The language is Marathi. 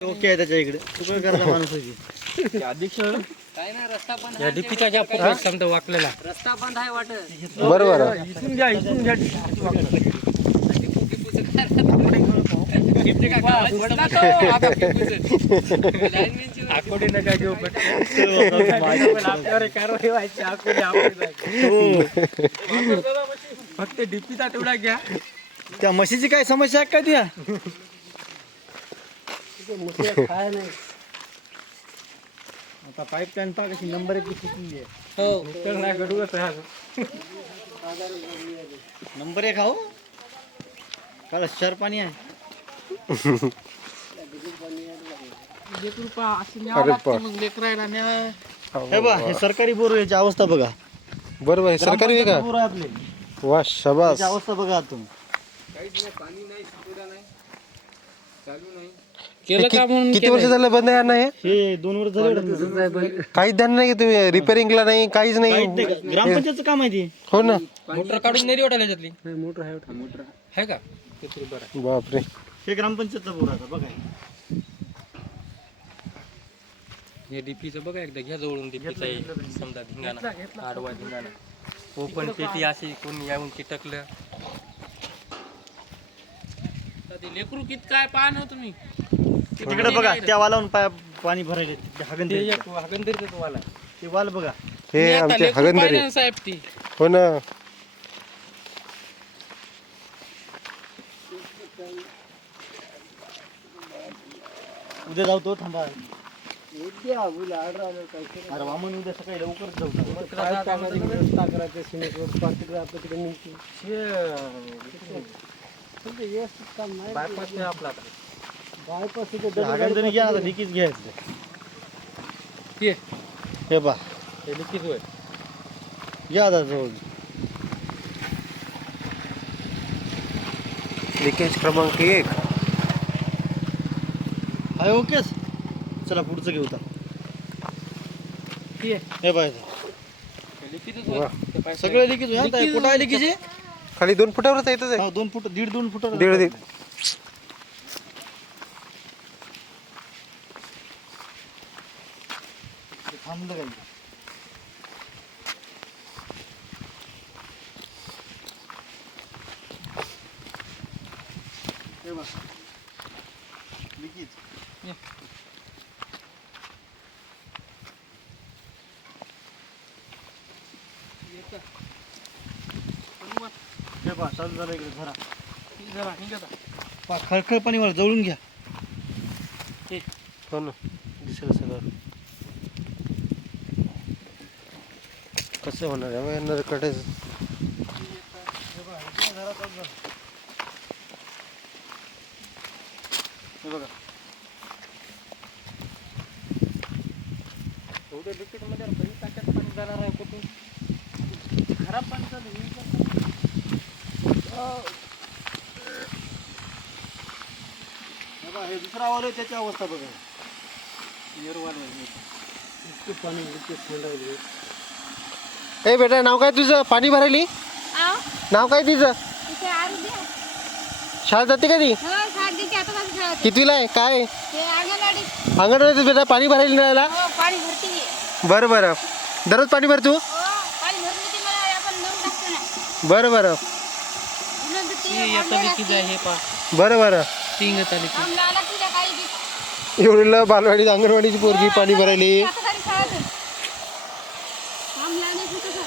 ओके आहे त्याच्या इकडे. तू काय करता माणूस या डीपीचा ज्या पकडा समजा वाकलेला. रस्ता बंद आहे. वाटत बरोबर इथून घ्या इथून घ्या आकोडी नका घेऊ आपल्यावर कारवाई व्हायची आकोडी आपली फक्त डीपीचा तेवढा घ्या. त्या म्हशीची काय समस्या आहे का त्या आता पाईप कशी नंबर एक आहे. हो. तर नाही नंबर एक हो काल शर पाणी आहे. हे सरकारी बोर याची अवस्था बघा. बरोबर आहे सरकारी आहे का? बोर आहे आपले वा शबास. याची अवस्था बघा तुम्ही. केलं का म्हणून किती वर्ष झालं बंद आहे ना हे? हे दोन वर्ष झाले काहीच ध्यान नाही का तुम्ही रिपेअरिंगला नाही काहीच नाही. काहीच नाही का? ग्रामपंचायतचं काम आहे ते. हो ना. मोटर काढून नाही वाटायला त्यातली मोटर आहे मोटर. आहे का? ते तरी बरं आहे. बापरे. हे ग्रामपंचायतचा बोर आहे बघा हे. हे डीपीचं बघा एकदा घ्या जवळून डीपीचा आहे समजा धिंगाणा. आडवा धिंगाणा. ओपन पेटी अशी कोणी येऊन चिटकलं. ते लेकरू कित काय पाहा ना तुम्ही. तिकडे बघा त्या वालावून पाय पाणी भरायले ते हागण ते एक वाल बघा. हे आमचे हगंदरी. साहेब ती. हो ना. उद्या जाऊ तो थांबा. अरे वामन उद्या सकाळी लवकर जाऊ. बायपास नाही आपला आता. हागण तरी घ्या आता लिकीच घ्यायचं. ते हे हे होय घ्या आता जवळ. लिकेज क्रमांक एक. हाय ओकेच चला पुढचं घेऊ आता. ते हे पाय हे लिखितच होय ते पाय- सगळं लिकीच होय आता कुठं आहे लिकीचे खाली दोन फुटावरच येतच आहे. हो दोन फुट दीड दोन फुट दीड दीड. थांबलं काही हे बघ. हे पहा चालू झालं इकडे धरा. जरा निघा पहा खळखळ पाणी मला जवळून घ्या. हो ना. दिसेल सगळं. कसं होणार आहे? येणार कडे हे बघा. एवढं लिक्विडमध्ये पहिली टाक्यात पाणी जाणार आहे कुठून? खराब पाणी चालू बघा, हे दुसरा त्याची अवस्था बघा. येरवाल आहे. ए बेटा नाव काय तुझं? पाणी भरायली? नाव काय तिचं. शाळेत जाते हो, आता माझं खेळत. कितवीला आहे? काय? ते अंगणवाडीत बेटा पाणी भरायला नाही आला हो. बरं बरं. दररोज पाणी भर तू हो, पाणी भरलं की मला आपण नेऊन टाकतो ना. बरं बरं. ते हे हे बरं बरं. एवढीला बालवाडीत अंगणवाडीची पोरगी पाणी भरायली. 就是